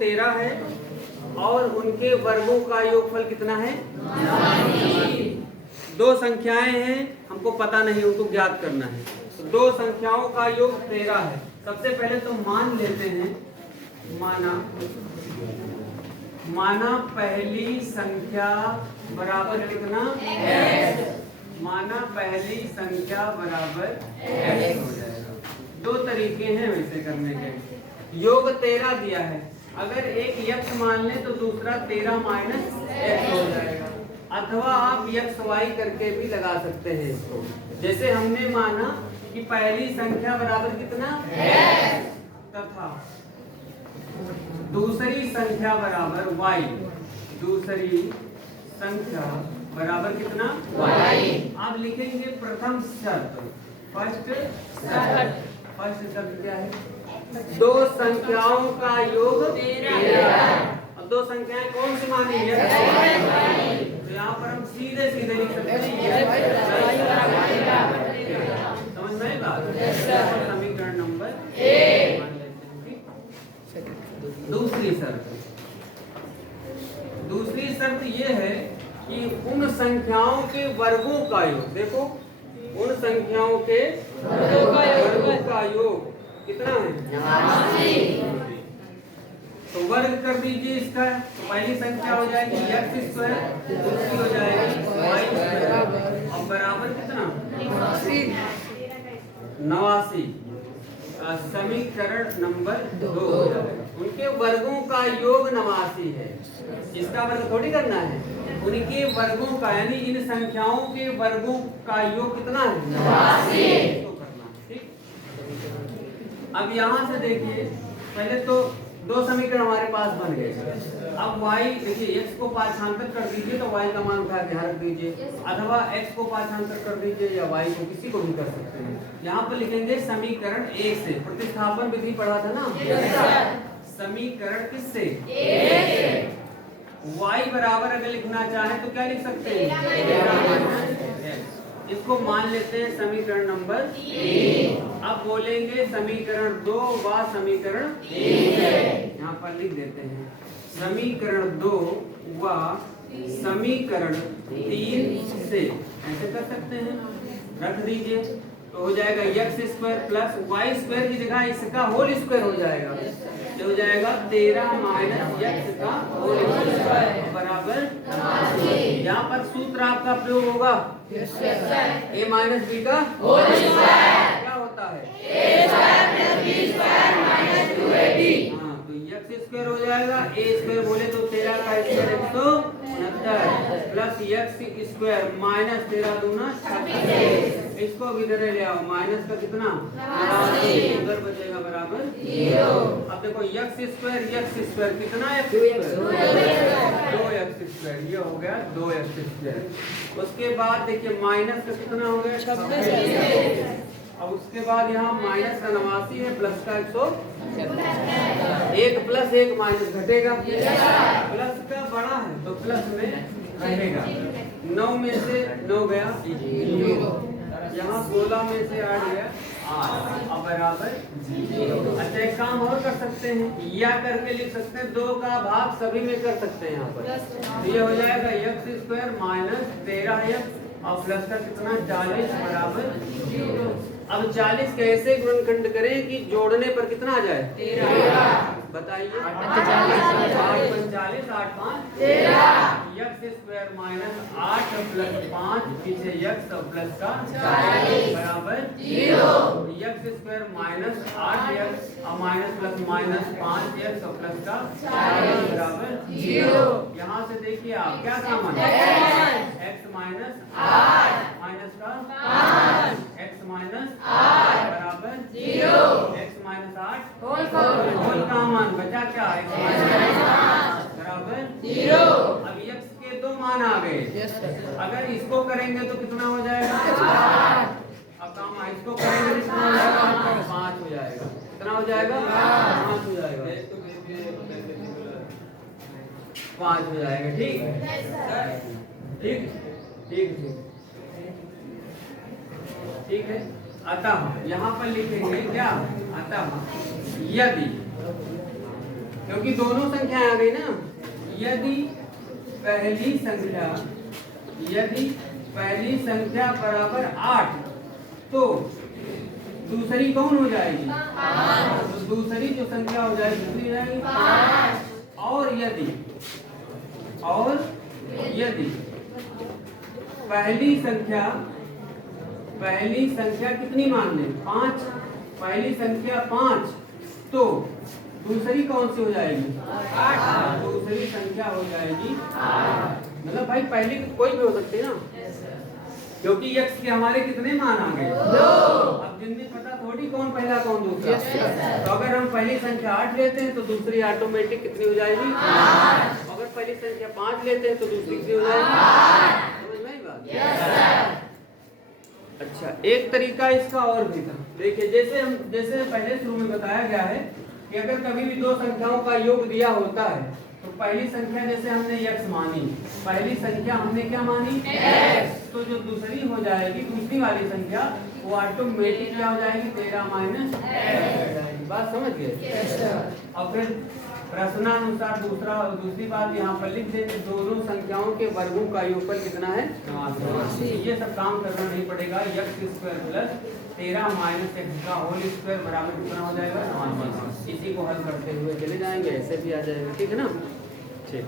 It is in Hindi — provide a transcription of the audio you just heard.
13 है और उनके वर्गों का योगफल कितना है? दो संख्याएं हैं, हमको पता नहीं, उनको ज्ञात करना है। तो दो संख्याओं का योग 13 है। सबसे पहले तो मान लेते हैं, माना पहली संख्या बराबर कितना? माना पहली संख्या बराबर x हो जाएगा। दो तरीके हैं वैसे करने के। योग 13 दिया है, अगर एक x मान ले तो दूसरा 13 माइनस x हो जाएगा। अथवा आप x y करके भी लगा सकते हैं इसको। जैसे हमने माना कि पहली संख्या बराबर कितना? x, तथा दूसरी संख्या बराबर y। दूसरी संख्या बराबर कितना? y। अब लिखेंगे प्रथम शर्त, फर्स्ट शर्त क्या है? दो संख्याओं का योग 13। अब दो संख्याएं कौन सी मानी है? तो यहाँ पर हम सीधे लिख सकते हैं, समझ में आई बात? समीकरण नंबर 1 मान लेते हैं। दूसरी शर्त ये है कि उन संख्याओं के वर्गों का योग, देखो उन संख्याओं के वर्गों का योग कितना है? तो वर्ग कर दीजिए इसका। तो पहली संख्या हो जाएगी x², दूसरी हो जाएगी y²। अब बराबर कितना? 89। समीकरण नंबर 2 हो जाएगा। उनके वर्गों का योग 89 है, इसका वर्ग थोड़ी करना है, उनके वर्गों का, यानी इन संख्याओं के वर्गों का योग कितना है? 89 तो करना है। ठीक, अब यहाँ से देखिए, पहले तो दो समीकरण हमारे पास बन गए। अब y देखिए, x को पाठांतर कर दीजिए तो y का मान उठा के यहाँ रख दीजिए, अथवा x को पाठांतर कर दीजिए या y को, किसी को भी कर सकते हैं। यहाँ पर लिखेंगे समीकरण 1 से, प्रतिस्थापन विधि पढ़ा था ना? समीकरण किससे? 1 से। y बराबर अगर लिखना चाहे तो क्या लिख सकते हैं? इसको मान लेते हैं समीकरण नंबर 3। अब बोलेंगे समीकरण 2 व समीकरण 3 यहाँ पर लिख देते हैं। समीकरण 2 व समीकरण 3 से ऐसे कर सकते हैं, रख दीजिए तो हो जाएगा x² प्लस y² की जगह इसका होल स्क्वायर हो जाएगा। तो हो जाएगा 13 माइनस x का होल स्क्वायर बराबर 89। यहाँ पर सूत्र आपका प्रयोग होगा a माइनस b का होल स्क्वायर। क्या होता है? a² + b² - 2ab। हाँ, तो x² हो जाएगा, a² बोले तो 13 का स्क्वायर 169 प्लस x² माइनस 13 दूना 36। इसको भी इधर ले आओ, माइनस का कितना? 89। उधर बचेगा बराबर 0। अब देखो x² कितना? x², 2x², ये हो गया 2x²। उसके बाद देखिए माइनस का कितना हो गया? 26। अब उसके बाद यहाँ माइनस का 89 है, प्लस का 100। 1 प्लस 1 माइनस घटेगा, प्लस का बड़ा है तो प्लस में रहेगा। 9 में से 9 गया 0, यहाँ 16 में से 8 गया 8, अब बराबर 0। अच्छा, एक काम और कर सकते हैं, या करके लिख सकते हैं, 2 का भाग सभी में कर सकते हैं यहाँ पर। तो ये हो जाएगा x² माइनस 13x और प्लस का कितना? 40 बराबर 0। अब 40 कैसे गुणनखंड करें कि जोड़ने पर कितना आ जाए? 13। बताइए, 8 45 8 5 13। x² माइनस 8 प्लस 5 पीछे x और प्लस का 40 बराबर 0। x² माइनस 8x और माइनस प्लस माइनस 5x और प्लस का 40 बराबर 0। यहाँ से देखिए आप क्या सामान x माइनस 8 माइनस का 5 x माइनस 8 बराबर 0। x माइनस 8 होल का मान बचा क्या? x माइनस 8 बराबर 0। अब x के दो मान आ गए, अगर इसको करेंगे तो कितना हो जाएगा? 8। अब काम इसको करेंगे तो कितना हो जाएगा? 5 हो जाएगा। कितना हो जाएगा? 5 हो जाएगा। 5 हो जाएगा। ठीक ठीक ठीक ठीक है। अतः यहाँ पर लिखेंगे क्या? अतः यदि क्योंकि दोनों संख्याएं आ गई ना। यदि पहली संख्या बराबर 8 तो दूसरी कौन हो जाएगी? तो दूसरी जो संख्या हो जाएगी कितनी हो जाएगी? 5। और यदि पहली संख्या कितनी मान लें? 5। पहली संख्या 5 तो दूसरी कौन सी हो जाएगी? 8। दूसरी संख्या हो जाएगी 8। मतलब भाई पहली कोई भी हो सकती है ना, क्योंकि x के हमारे कितने मान आ गए? 2। अब जिनमें पता थोड़ी कौन पहला कौन दूसरा। तो अगर हम पहली संख्या 8 लेते हैं तो दूसरी ऑटोमेटिक कितनी हो जाएगी? 8। अगर पहली संख्या 5 लेते हैं तो दूसरी कितनी हो जाएगी? 8। समझ में आई बात? अच्छा, एक तरीका इसका और भी था। देखिए, जैसे पहले शुरू में बताया गया है कि अगर कभी भी दो संख्याओं का योग दिया होता है तो पहली संख्या जैसे हमने x मानी, पहली संख्या हमने क्या मानी? x। तो जो दूसरी हो जाएगी, दूसरी वाली संख्या, वो ऑटोमेटिक क्या हो जाएगी? 13 माइनस x। बात समझ गए? और फिर प्रश्नानुसार दूसरी बात यहाँ पर लिख देंगे, दोनों संख्याओं के वर्गों का योगफल कितना है? 89। ये सब काम करना नहीं पड़ेगा। x² प्लस 13 माइनस x का होल स्क्वायर बराबर कितना हो जाएगा? 89। इसी को हल करते हुए चले जाएंगे, ऐसे भी आ जाएगा। ठीक है ना? ठीक।